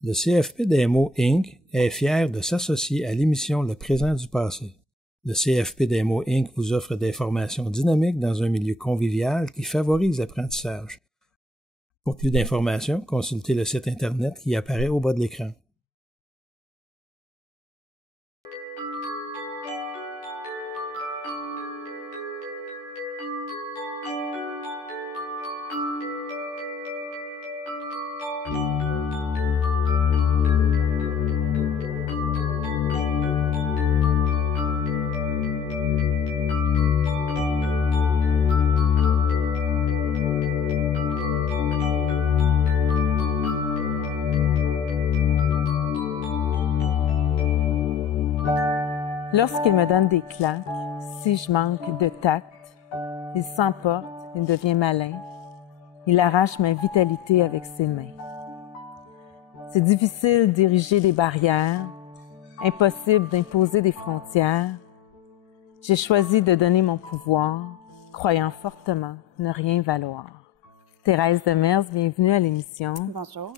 Le CFP-DMO Inc. est fier de s'associer à l'émission Le présent du passé. Le CFP-DMO Inc. vous offre des formations dynamiques dans un milieu convivial qui favorise l'apprentissage. Pour plus d'informations, consultez le site Internet qui apparaît au bas de l'écran. Lorsqu'il me donne des claques, si je manque de tact, il s'emporte, il devient malin, il arrache ma vitalité avec ses mains. C'est difficile d'ériger des barrières, impossible d'imposer des frontières. J'ai choisi de donner mon pouvoir, croyant fortement ne rien valoir. Thérèse Demers, bienvenue à l'émission. Bonjour.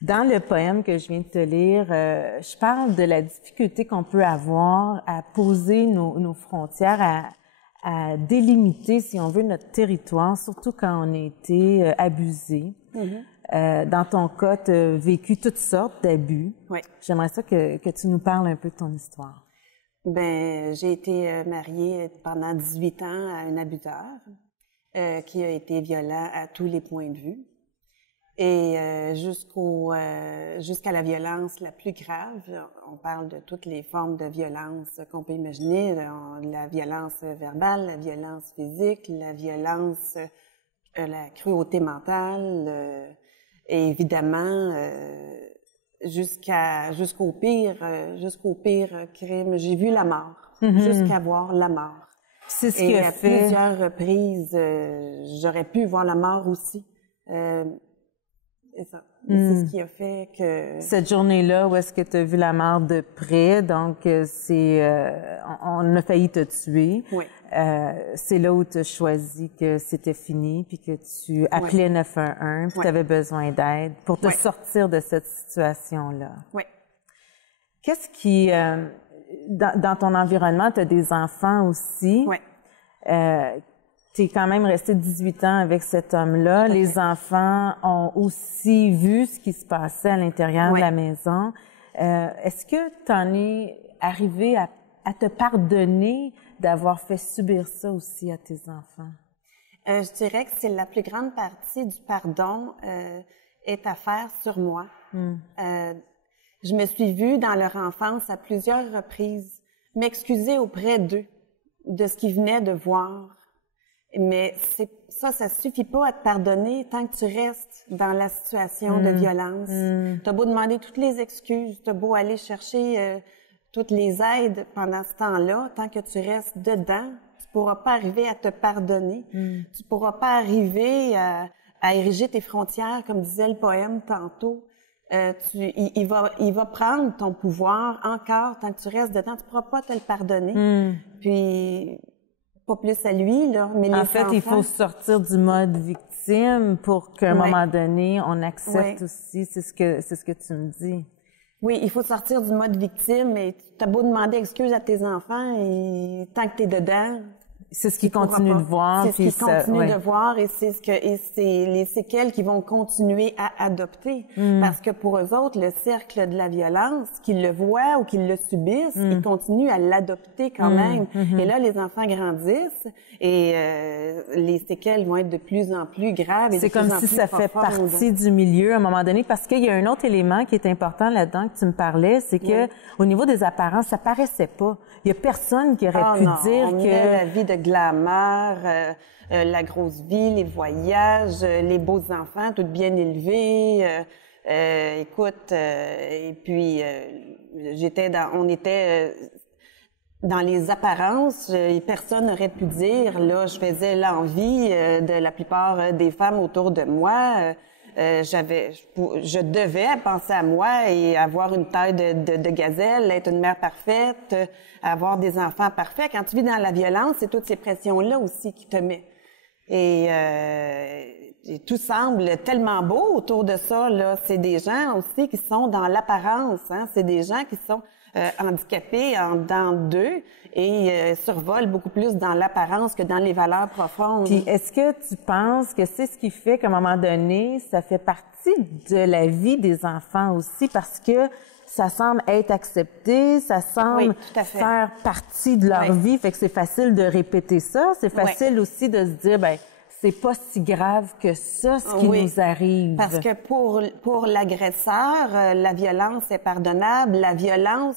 Dans le poème que je viens de te lire, je parle de la difficulté qu'on peut avoir à poser nos frontières, à délimiter, si on veut, notre territoire, surtout quand on a été abusé. Dans ton cas, tu as vécu toutes sortes d'abus. Oui. J'aimerais ça que tu nous parles un peu de ton histoire. Ben, j'ai été mariée pendant 18 ans à un abuseur qui a été violent à tous les points de vue. Et jusqu'à la violence la plus grave, on parle de toutes les formes de violence qu'on peut imaginer, la violence verbale, la violence physique, la violence, la cruauté mentale, et évidemment jusqu'au pire crime. J'ai vu la mort, jusqu'à voir la mort. C'est ce et qui à a fait... plusieurs reprises, j'aurais pu voir la mort aussi. C'est ça. C'est ce qui a fait que... Cette journée-là, où est-ce que tu as vu la mort de près, donc on a failli te tuer. Oui. C'est là où tu as choisi que c'était fini, puis que tu appelais 911, puis tu avais besoin d'aide pour te sortir de cette situation-là. Oui. Qu'est-ce qui... dans ton environnement, tu as des enfants aussi. Oui. Tu es quand même resté 18 ans avec cet homme-là. Les enfants ont aussi vu ce qui se passait à l'intérieur de la maison. Est-ce que tu en es arrivé à te pardonner d'avoir fait subir ça aussi à tes enfants? Je dirais que c'est la plus grande partie du pardon est à faire sur moi. Je me suis vue dans leur enfance à plusieurs reprises m'excuser auprès d'eux de ce qu'ils venaient de voir. Mais ça suffit pas à te pardonner tant que tu restes dans la situation de violence. T'as beau demander toutes les excuses, t'as beau aller chercher toutes les aides pendant ce temps-là, tant que tu restes dedans, tu pourras pas arriver à te pardonner. Tu pourras pas arriver à ériger tes frontières, comme disait le poème tantôt. Il va prendre ton pouvoir encore tant que tu restes dedans. Tu pourras pas te le pardonner. Puis... pas plus à lui, là, mais les enfants... il faut sortir du mode victime pour qu'à un moment donné, on accepte aussi. C'est ce que tu me dis. Oui, il faut sortir du mode victime, et t'as beau demander excuse à tes enfants, et tant que t'es dedans... C'est ce qu'ils continuent de voir. C'est ce qu'ils continuent de voir, et c'est les séquelles qu'ils vont continuer à adopter. Parce que pour eux autres, le cercle de la violence, qu'ils le voient ou qu'ils le subissent, ils continuent à l'adopter quand même. Et là, les enfants grandissent et les séquelles vont être de plus en plus graves. C'est comme si ça fait partie du milieu à un moment donné, parce qu'il y a un autre élément qui est important là-dedans que tu me parlais, c'est que au niveau des apparences, ça paraissait pas. Il y a personne qui aurait pu dire on que la vie de glamour, la grosse vie, les voyages, les beaux enfants, tout bien élevés. Écoute, et puis on était dans les apparences. Personne n'aurait pu dire là, je faisais l'envie de la plupart des femmes autour de moi. Je devais penser à moi et avoir une taille de gazelle, être une mère parfaite, avoir des enfants parfaits. Quand tu vis dans la violence, c'est toutes ces pressions-là aussi qui te met. Et tout semble tellement beau autour de ça, là. C'est des gens aussi qui sont dans l'apparence, hein. C'est des gens qui sont handicapés en dedans d'eux et survolent beaucoup plus dans l'apparence que dans les valeurs profondes. Puis est-ce que tu penses que c'est ce qui fait qu'à un moment donné, ça fait partie de la vie des enfants aussi parce que ça semble être accepté, ça semble faire partie de leur vie, fait que c'est facile de répéter ça, c'est facile aussi de se dire ben c'est pas si grave que ça, ce qui nous arrive. Parce que pour l'agresseur, la violence est pardonnable. La violence,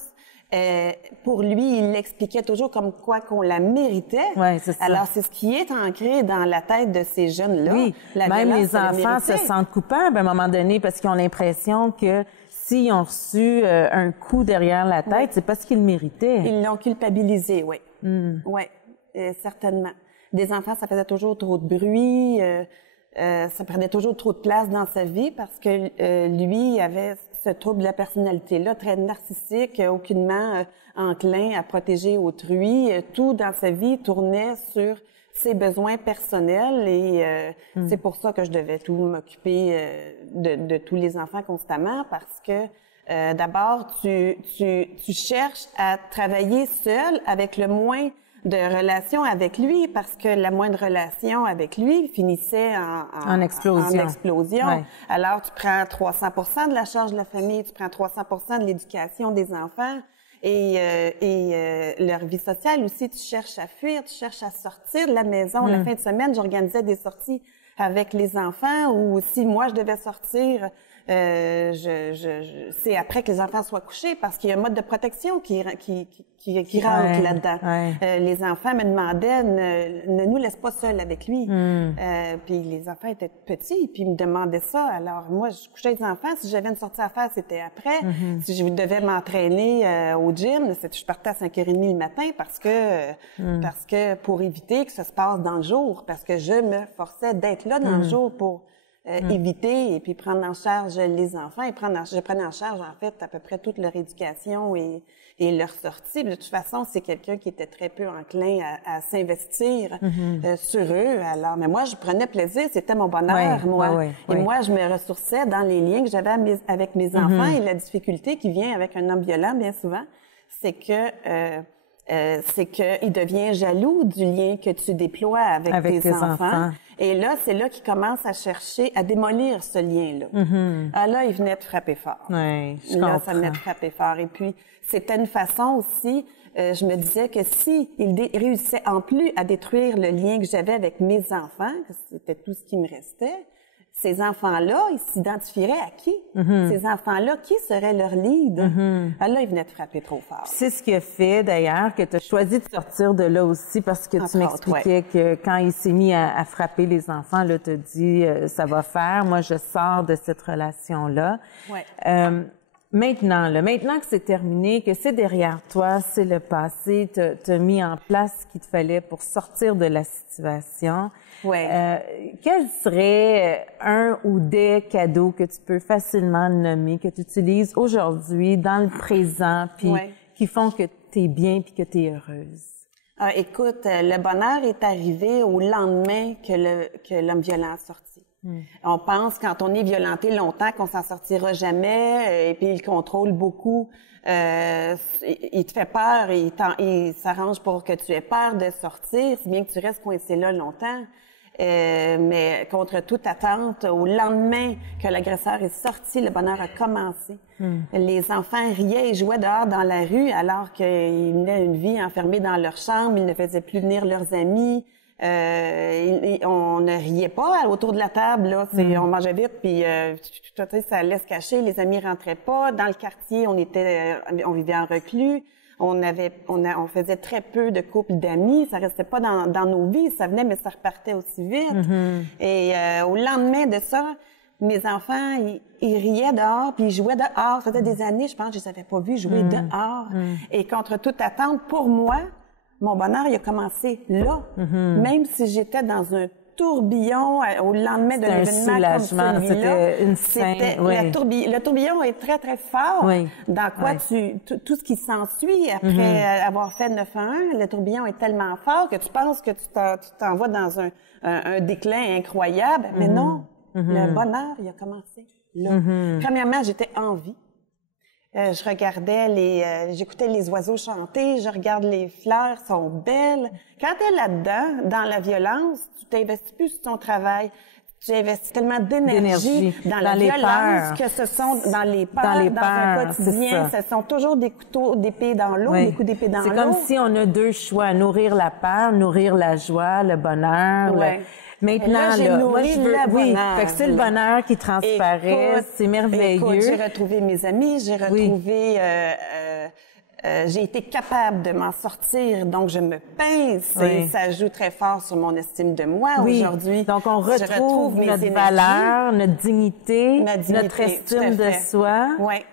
pour lui, il l'expliquait toujours comme quoi qu'on la méritait. Ouais, c'est ça. Alors, c'est ce qui est ancré dans la tête de ces jeunes-là. Oui, même les enfants se sentent coupables à un moment donné parce qu'ils ont l'impression que s'ils ont reçu un coup derrière la tête, c'est parce qu'ils le méritaient. Ils l'ont culpabilisé, oui. Oui, certainement. Des enfants, ça faisait toujours trop de bruit, ça prenait toujours trop de place dans sa vie parce que lui avait ce trouble de la personnalité-là, très narcissique, aucunement enclin à protéger autrui. Tout dans sa vie tournait sur ses besoins personnels et c'est pour ça que je devais tout m'occuper de tous les enfants constamment parce que d'abord, tu cherches à travailler seul avec le moins de relations avec lui parce que la moindre relation avec lui finissait en explosion. Ouais. Alors, tu prends 300% de la charge de la famille, tu prends 300% de l'éducation des enfants et leur vie sociale aussi. Tu cherches à fuir, tu cherches à sortir de la maison. La fin de semaine, j'organisais des sorties avec les enfants ou si moi, je devais sortir... c'est après que les enfants soient couchés parce qu'il y a un mode de protection qui rentre là-dedans. Ouais. Les enfants me demandaient ne nous laisse pas seuls avec lui. Puis les enfants étaient petits puis ils me demandaient ça. Alors moi je couchais les enfants. Si j'avais une sortie à faire, c'était après. Si je devais m'entraîner au gym, je partais à 5h30 le matin parce que pour éviter que ça se passe dans le jour, parce que je me forçais d'être là dans le jour pour éviter et puis prendre en charge les enfants et je prenais en charge en fait à peu près toute leur éducation et leur sortie. De toute façon, c'est quelqu'un qui était très peu enclin à s'investir sur eux. Alors, mais moi, je prenais plaisir, c'était mon bonheur, moi. Et moi, je me ressourçais dans les liens que j'avais avec mes enfants et la difficulté qui vient avec un homme violent, bien souvent, c'est que il devient jaloux du lien que tu déploies avec tes enfants. Et là, c'est là qu'il commence à chercher à démolir ce lien-là. Ah là, il venait de frapper fort. Oui, je comprends. Là, ça venait de frapper fort. Et puis, c'était une façon aussi, je me disais que si il réussissait en plus à détruire le lien que j'avais avec mes enfants, que c'était tout ce qui me restait, ces enfants-là, ils s'identifieraient à qui? Ces enfants-là, qui serait leur lead? Ah là, ils venaient de frapper trop fort. C'est ce qui a fait, d'ailleurs, que tu as choisi de sortir de là aussi parce que tu m'expliquais que quand il s'est mis à frapper les enfants, là, tu as dit ça va faire, moi, je sors de cette relation-là. Maintenant que c'est terminé, que c'est derrière toi, c'est le passé, tu as mis en place ce qu'il te fallait pour sortir de la situation. Quel serait un ou des cadeaux que tu peux facilement nommer, que tu utilises aujourd'hui, dans le présent, puis qui font que tu es bien puis que tu es heureuse? Écoute, le bonheur est arrivé au lendemain que l'homme violent a sorti. On pense, quand on est violenté longtemps, qu'on s'en sortira jamais, et puis il contrôle beaucoup. Il te fait peur, il s'arrange pour que tu aies peur de sortir, si bien que tu restes coincé là longtemps. Mais contre toute attente, au lendemain que l'agresseur est sorti, le bonheur a commencé. Les enfants riaient et jouaient dehors dans la rue alors qu'ils menaient une vie enfermée dans leur chambre, ils ne faisaient plus venir leurs amis. On ne riait pas autour de la table, là. On mangeait vite, puis ça allait se cacher. Les amis rentraient pas. Dans le quartier, on vivait en reclus. On faisait très peu de couples d'amis. Ça restait pas dans nos vies. Ça venait, mais ça repartait aussi vite. Et au lendemain de ça, mes enfants, ils riaient dehors, puis ils jouaient dehors. Ça faisait des années, je pense, que je les avais pas vus jouer dehors. Et contre toute attente, pour moi, mon bonheur, il a commencé là. Même si j'étais dans un tourbillon au lendemain d'un événement comme celui-là. C'était une fin. Le tourbillon est très, très fort. Dans quoi tout ce qui s'ensuit après avoir fait 9-1, le tourbillon est tellement fort que tu penses que tu t'en vas dans un déclin incroyable. Mais non, le bonheur, il a commencé là. Premièrement, j'étais en vie. Je regardais j'écoutais les oiseaux chanter, je regarde les fleurs, sont belles. Quand t'es là-dedans, dans la violence, tu t'investis plus sur ton travail. Tu investis tellement d'énergie dans la violence que ce sont dans les peurs, dans un quotidien. Ce sont toujours des couteaux d'épée dans l'eau, des coups d'épée dans l'eau. C'est comme si on a deux choix, nourrir la peur, nourrir la joie, le bonheur. Maintenant, moi, je veux le bonheur. Fait que c'est le bonheur qui transparaît, c'est merveilleux. Écoute, j'ai retrouvé mes amis, j'ai retrouvé... j'ai été capable de m'en sortir, donc je me pince et ça joue très fort sur mon estime de moi aujourd'hui. Donc on retrouve notre valeur, notre dignité, notre estime de soi.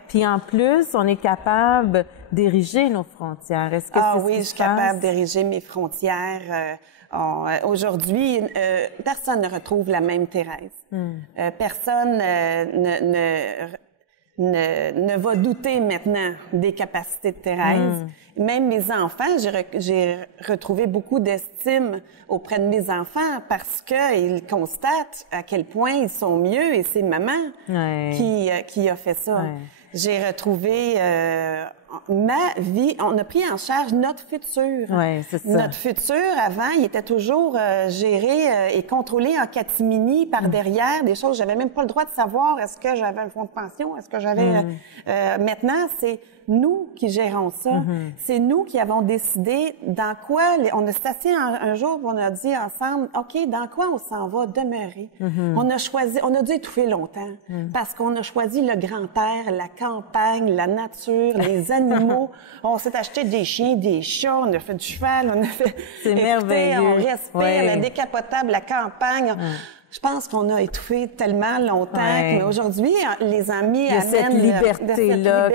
Puis en plus, on est capable d'ériger nos frontières. Est-ce que je suis capable d'ériger mes frontières. Aujourd'hui, personne ne retrouve la même Thérèse. Personne ne va douter maintenant des capacités de Thérèse. Même mes enfants, j'ai retrouvé beaucoup d'estime auprès de mes enfants parce qu'ils constatent à quel point ils sont mieux et c'est maman qui a fait ça. J'ai retrouvé ma vie, on a pris en charge notre futur. C'est ça. Notre futur, avant, il était toujours géré et contrôlé en catimini par derrière, des choses, j'avais même pas le droit de savoir est-ce que j'avais un fonds de pension, est-ce que j'avais... maintenant, c'est nous qui gérons ça. C'est nous qui avons décidé dans quoi... On a stationné un jour, on a dit ensemble, OK, dans quoi on s'en va demeurer? On a dû étouffer longtemps parce qu'on a choisi le grand air, la campagne, la nature, les animaux. On s'est acheté des chiens, des chats, on a fait du cheval, on a fait... C'est merveilleux. On respire, le décapotable, la campagne. Je pense qu'on a étouffé tellement longtemps, mais aujourd'hui, les amis amènent cette liberté-là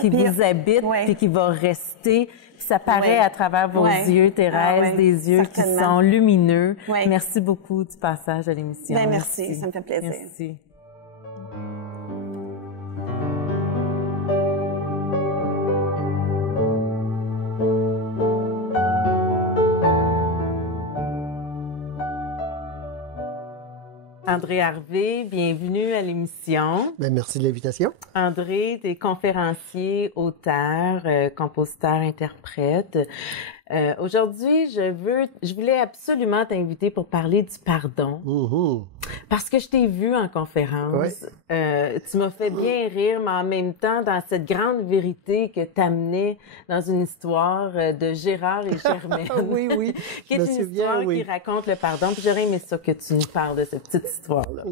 qui vous habite et qui va rester. Puis ça paraît à travers vos yeux, Thérèse, des yeux qui sont lumineux. Merci beaucoup du passage à l'émission. Merci, ça me fait plaisir. Merci. André Harvey, bienvenue à l'émission. Merci de l'invitation. André, tu es conférencier, auteur, compositeur, interprète. Aujourd'hui, je voulais absolument t'inviter pour parler du pardon. Parce que je t'ai vu en conférence. Tu m'as fait bien rire, mais en même temps, dans cette grande vérité que t'amenais dans une histoire de Gérard et Germaine. Qui est une histoire qui raconte le pardon. Puis j'aurais aimé ça que tu nous parles de cette petite histoire-là.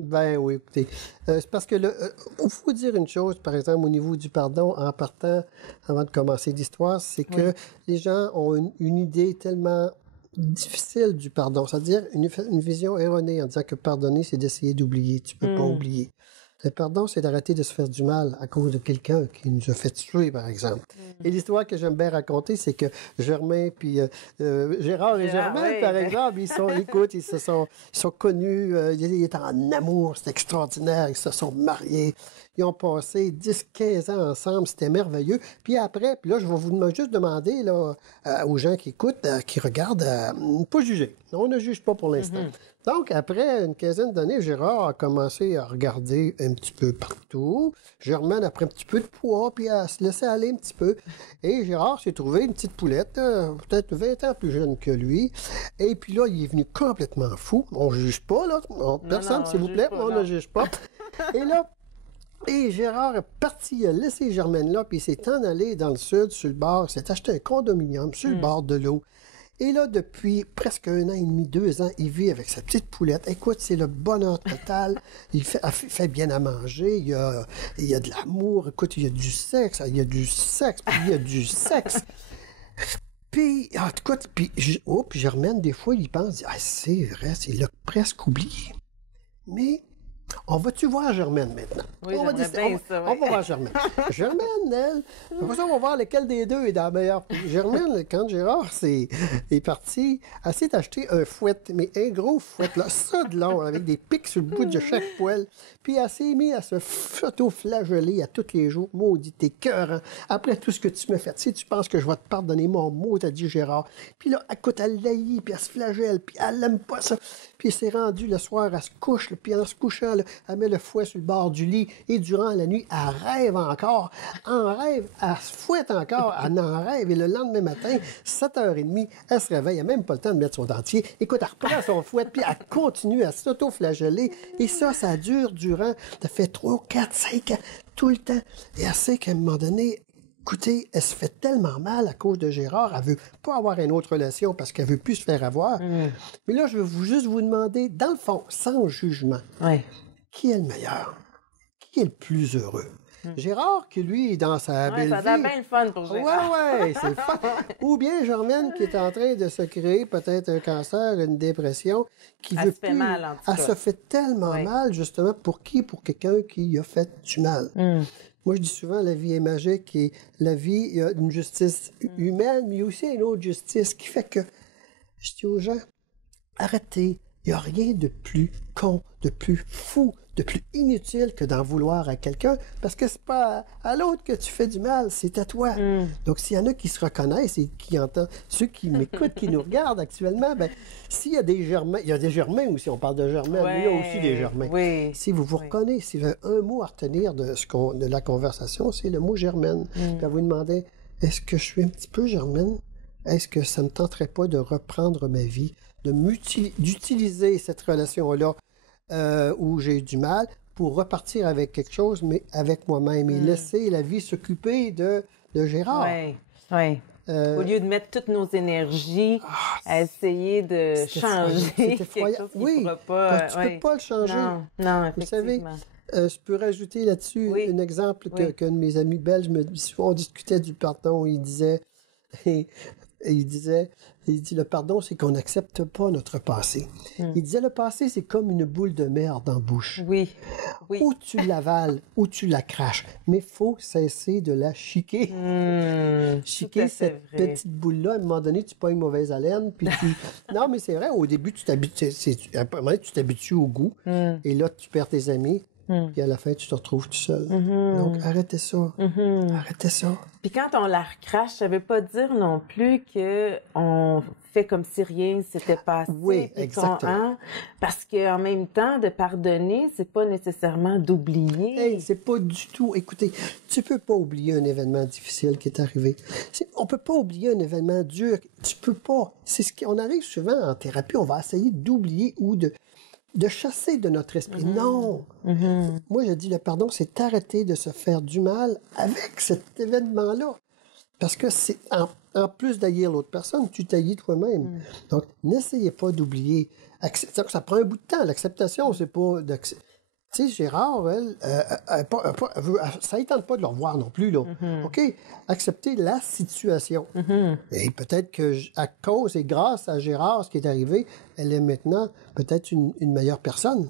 Écoutez, c'est parce que il faut dire une chose, par exemple, au niveau du pardon, en partant, avant de commencer l'histoire, c'est que les gens ont une idée tellement difficile du pardon, c'est-à-dire une vision erronée en disant que pardonner, c'est d'essayer d'oublier. Tu peux pas oublier. Le pardon, c'est d'arrêter de se faire du mal à cause de quelqu'un qui nous a fait tuer, par exemple. Et l'histoire que j'aime bien raconter, c'est que Germain puis Gérard et Germaine, par exemple, ils sont connus, ils étaient en amour, c'était extraordinaire, ils se sont mariés. Ils ont passé 10-15 ans ensemble, c'était merveilleux. Puis après, là, je vais vous juste demander là, aux gens qui écoutent, qui regardent, pas juger. On ne juge pas pour l'instant. Donc, après une quinzaine d'années, Gérard a commencé à regarder un petit peu partout. Germaine a pris un petit peu de poids, puis à se laisser aller un petit peu. Et Gérard s'est trouvé une petite poulette, peut-être 20 ans plus jeune que lui. Et puis là, il est venu complètement fou. On ne juge pas, là. Personne, s'il vous plaît, on ne juge pas. Et là, Gérard est parti, il a laissé Germaine là, puis il s'est en allé dans le sud, sur le bord, il s'est acheté un condominium sur le bord de l'eau. Et là, depuis presque 1 an et demi, 2 ans, il vit avec sa petite poulette. Écoute, c'est le bonheur total. Il fait bien à manger, il y a de l'amour. Écoute, il y a du sexe, puis il y a du sexe. Puis, écoute, puis Germaine, des fois, il pense, c'est vrai, il l'a presque oublié. Mais On va-tu voir Germaine maintenant? Oui, on va j'aimerais bien ça, oui. On va voir Germaine. Germaine, elle, après ça, on va voir lequel des deux est dans la meilleure. Germaine, quand Gérard est parti, elle s'est acheté un fouet, mais un gros fouet, là, ça de long, avec des pics sur le bout de chaque poil. Puis elle s'est mise à se photo-flageller à tous les jours. Maudit, t'es cœur. Après tout ce que tu m'as fait, si tu penses que je vais te pardonner mon mot, t'as dit Gérard. Puis là, écoute, elle l'haït, puis elle se flagelle, puis elle l'aime pas ça. Puis c'est rendu le soir, elle se couche, puis en se couchant, là, elle met le fouet sur le bord du lit, et durant la nuit, elle rêve encore. En rêve, elle se fouette encore, elle en rêve, et le lendemain matin, 7h30, elle se réveille, elle n'a même pas le temps de mettre son dentier. Écoute, elle reprend son fouet, puis elle continue à s'auto-flageller, et ça dure durant, ça fait 3, 4, 5 ans, tout le temps. Et elle sait qu'à un moment donné, écoutez, elle se fait tellement mal à cause de Gérard, elle veut pas avoir une autre relation parce qu'elle veut plus se faire avoir. Mais là, je veux juste vous demander, dans le fond, sans jugement, qui est le meilleur? Qui est le plus heureux? Gérard, qui lui est dans sa belle ça vie. a l'air bien le fun pour Gérard. Ouais, c'est le fun. Ou bien Germaine, qui est en train de se créer peut-être un cancer, une dépression, qui Elle veut se fait plus. mal, en tout Elle cas. se fait tellement mal, justement, pour qui? Pour quelqu'un qui a fait du mal. Moi, je dis souvent, la vie est magique et la vie, il y a une justice humaine, mais il y a aussi une autre justice qui fait que, je dis aux gens, arrêtez, il n'y a rien de plus con, de plus fou, de plus inutile que d'en vouloir à quelqu'un, parce que c'est pas à l'autre que tu fais du mal, c'est à toi. Donc, s'il y en a qui se reconnaissent et qui entendent, ceux qui m'écoutent, qui nous regardent actuellement, ben, s'il y a des Germains, il y a des Germains aussi, on parle de Germains, mais il y a aussi des Germains. Oui. Si vous vous reconnaissez, si vous avez un mot à retenir de la conversation, c'est le mot Germaine. Puis à vous demander, est-ce que je suis un petit peu Germaine? Est-ce que ça ne me tenterait pas de reprendre ma vie, d'utiliser cette relation-là où j'ai eu du mal pour repartir avec quelque chose, mais avec moi-même et laisser la vie s'occuper de Gérard. Oui. Au lieu de mettre toutes nos énergies à essayer de changer quelque chose qui ne pourra pas... Tu ne peux pas le changer. Non, vous savez, effectivement. je peux rajouter là-dessus un exemple qu'un de mes amis belges me dit. On discutait du pardon. Il disait, il dit, le pardon, c'est qu'on n'accepte pas notre passé. Il disait, le passé, c'est comme une boule de merde en bouche. Oui. Ou tu l'avales, ou tu la craches. Mais il faut cesser de la chiquer. Chiquer cette petite boule-là, à un moment donné, tu pas une mauvaise haleine. Puis non, mais c'est vrai, au début, tu t'habitues au goût. Et là, tu perds tes amis. Puis à la fin, tu te retrouves tout seul. Donc, arrêtez ça. Arrêtez ça. Puis quand on la recrache, ça veut pas dire non plus qu'on fait comme si rien s'était passé. Oui, exactement. Parce qu'en même temps, de pardonner, c'est pas nécessairement d'oublier. Hey, c'est pas du tout... Écoutez, tu peux pas oublier un événement difficile qui est arrivé. On peut pas oublier un événement dur. Tu peux pas. C'est ce qu'on arrive souvent en thérapie, on va essayer d'oublier ou de chasser de notre esprit. Non! Moi, je dis, le pardon, c'est arrêter de se faire du mal avec cet événement-là. Parce que c'est en plus d'haïr l'autre personne, tu t'haïs toi-même. Donc, n'essayez pas d'oublier. Ça prend un bout de temps. L'acceptation, c'est pas... Tu sais, Gérard, ça ne tente pas de le revoir non plus, là. OK? Accepter la situation. Et peut-être qu'à cause et grâce à Gérard, ce qui est arrivé, elle est maintenant peut-être une meilleure personne.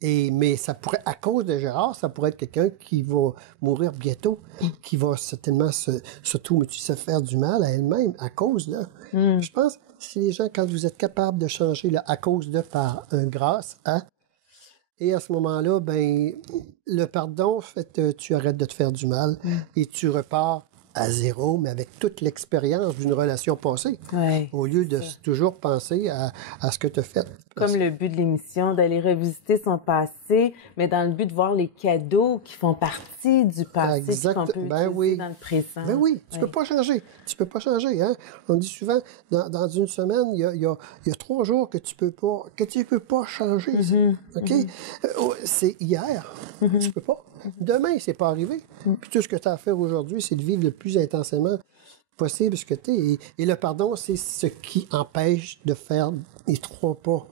Mais ça pourrait, à cause de Gérard, ça pourrait être quelqu'un qui va mourir bientôt, qui va certainement se faire du mal à elle-même à cause de. Je pense, si les gens, quand vous êtes capables de changer à cause de par un grâce à, et à ce moment-là, ben, le pardon fait tu arrêtes de te faire du mal et tu repars à zéro, mais avec toute l'expérience d'une relation passée. Au lieu de toujours penser à ce que tu as fait. Comme le but de l'émission, d'aller revisiter son passé, mais dans le but de voir les cadeaux qui font partie du passé, qu'on peut utiliser dans le présent. Ben oui, tu peux pas changer. Tu peux pas changer, hein. On dit souvent, dans une semaine, il y a 3 jours que tu peux pas changer. OK? C'est hier. Tu peux pas. Demain, c'est pas arrivé. Puis tout ce que tu as à faire aujourd'hui, c'est de vivre le plus intensément possible ce que tu es. Et le pardon, c'est ce qui empêche de faire les 3 pas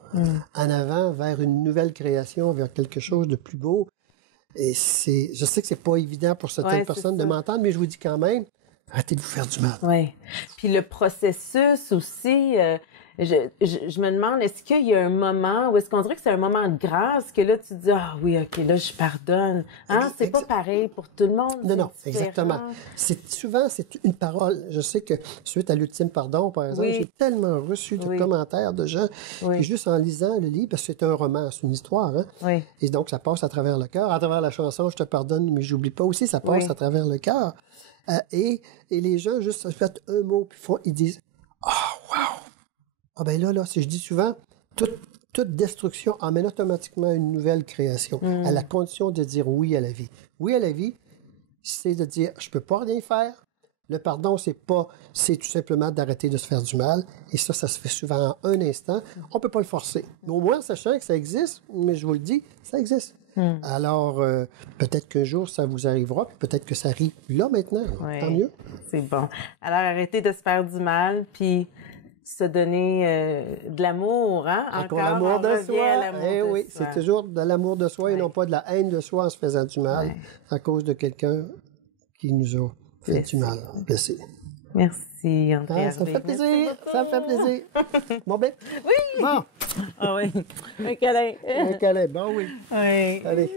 en avant vers une nouvelle création, vers quelque chose de plus beau. Et je sais que c'est pas évident pour certaines personnes de m'entendre, mais je vous dis quand même, arrêtez de vous faire du mal. Oui. Puis le processus aussi, je me demande, est-ce qu'il y a un moment, ou est-ce qu'on dirait que c'est un moment de grâce, que là, tu te dis, ah oui, OK, là, je pardonne. Hein? C'est pas pareil pour tout le monde. Non, c'est exactement. Souvent, c'est une parole. Je sais que suite à l'ultime pardon, par exemple, j'ai tellement reçu de commentaires de gens qui, juste en lisant le livre, parce que c'est un roman, c'est une histoire, hein? Et donc, ça passe à travers le cœur. À travers la chanson « Je te pardonne, mais j'oublie pas » aussi, ça passe à travers le cœur. Et les gens, juste, ça fait un mot, puis ils disent « Ah, wow! » Ah ben là, si je dis souvent, toute destruction amène automatiquement une nouvelle création, à la condition de dire oui à la vie. Oui à la vie, c'est de dire je peux pas rien faire. Le pardon, c'est tout simplement d'arrêter de se faire du mal. Et ça se fait souvent en un instant. On peut pas le forcer. Mais au moins, sachant que ça existe, mais je vous le dis, ça existe. Alors, peut-être qu'un jour, ça vous arrivera, puis peut-être que ça arrive là maintenant. Tant mieux. C'est bon. Alors, arrêtez de se faire du mal, puis se donner de l'amour, hein? Encore l'amour de soi. Oui, c'est toujours de l'amour de soi et non pas de la haine de soi en se faisant du mal à cause de quelqu'un qui nous a fait du mal, blessé. Merci, André. Ça me fait plaisir. Ça me fait plaisir. Bon, ben. Oui. Bon. Ah oui. Un câlin. Un câlin. Bon, oui. Oui. Allez.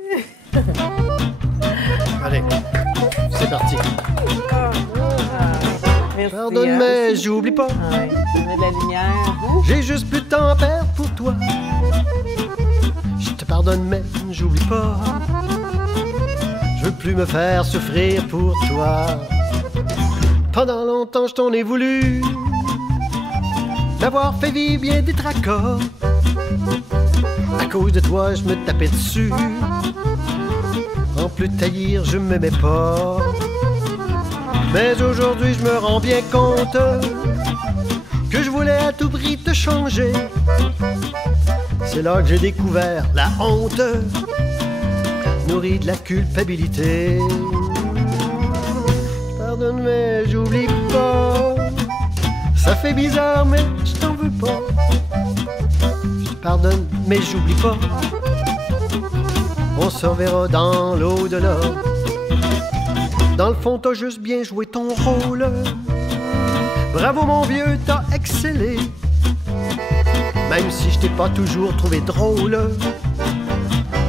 Allez. C'est parti. Merci. Pardonne-moi, j'oublie pas. Oui. Tu mets de la lumière. J'ai juste plus de temps à perdre pour toi. Je te pardonne, mais j'oublie pas. Je veux plus me faire souffrir pour toi. Pendant longtemps, je t'en ai voulu d'avoir fait vivre bien des tracas. À cause de toi, je me tapais dessus. En plus de taillir, je m'aimais pas. Mais aujourd'hui, je me rends bien compte que je voulais à tout prix te changer. C'est là que j'ai découvert la honte, nourrie de la culpabilité. Pardonne, mais j'oublie pas. Ça fait bizarre, mais je t'en veux pas. Je te pardonne, mais j'oublie pas. On se reverra dans l'au-delà. Dans le fond, t'as juste bien joué ton rôle. Bravo mon vieux, t'as excellé. Même si je t'ai pas toujours trouvé drôle,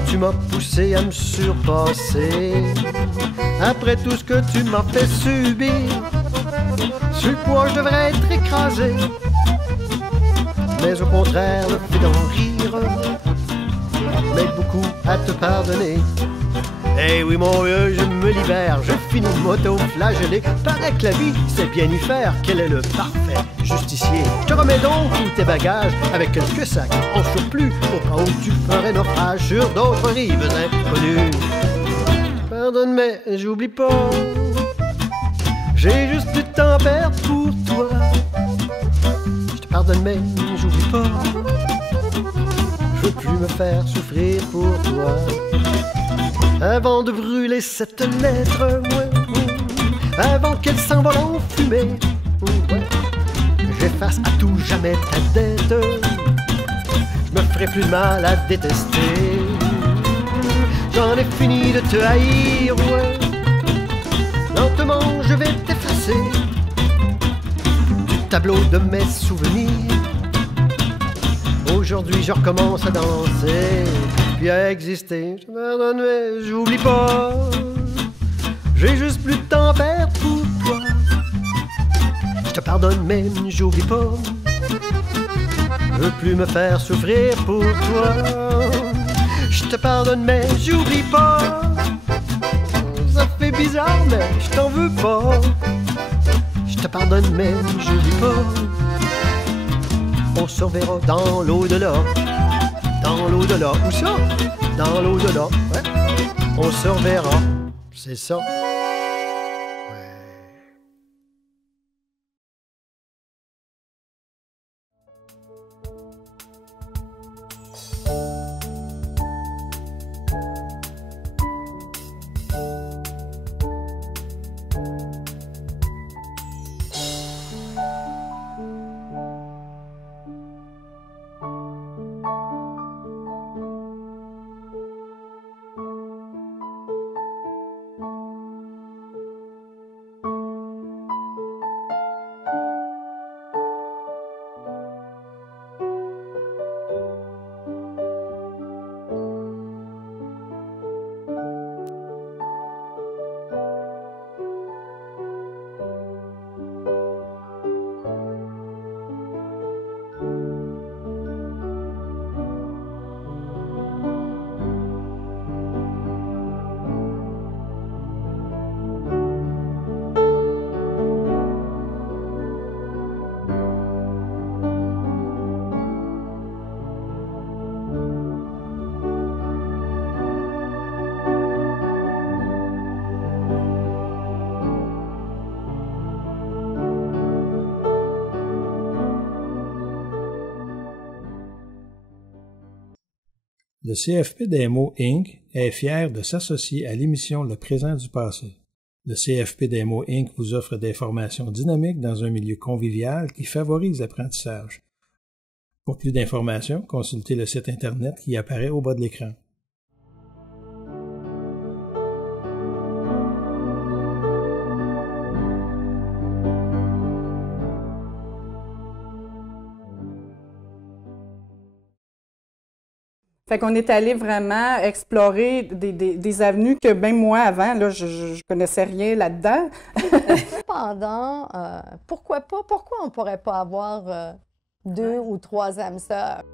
tu m'as poussé à me surpasser. Après tout ce que tu m'as fait subir, sur quoi je devrais être écrasé. Mais au contraire, le fait d'en rire m'aide beaucoup à te pardonner. Eh oui mon vieux, je me libère, je finis de m'auto-flageller. Paraît que la vie, c'est bien y faire, quel est le parfait justicier. Je te remets donc tous tes bagages avec quelques sacs en surplus au cas où tu ferais naufrage sur d'autres rives inconnues. Pardonne, mais j'oublie pas. J'ai juste plus de temps à perdre pour toi. Je te pardonne, mais j'oublie pas. Je veux plus me faire souffrir pour toi. Avant de brûler cette lettre, avant qu'elle s'envole en fumée, j'efface à tout jamais ta dette. Je me ferai plus de mal à détester. J'en ai fini de te haïr, lentement je vais t'effacer du tableau de mes souvenirs. Aujourd'hui je recommence à danser, puis à exister. Je te pardonne mais j'oublie pas. J'ai juste plus de temps à perdre pour toi. Je te pardonne mais j'oublie pas. Je veux plus me faire souffrir pour toi. Je te pardonne mais j'oublie pas. Ça fait bizarre mais je t'en veux pas. Je te pardonne mais j'oublie pas. On se reverra dans l'au-delà. Dans l'au-delà, où ça? Dans l'au-delà, ouais. On se reverra, c'est ça. Le CFP DMO Inc. est fier de s'associer à l'émission Le présent du passé. Le CFP DMO Inc. vous offre des formations dynamiques dans un milieu convivial qui favorise l'apprentissage. Pour plus d'informations, consultez le site Internet qui apparaît au bas de l'écran. Fait qu'on est allé vraiment explorer des avenues que même moi, avant, là, je connaissais rien là-dedans. Cependant, pourquoi pas? Pourquoi on pourrait pas avoir 2 ou 3 âmes sœurs?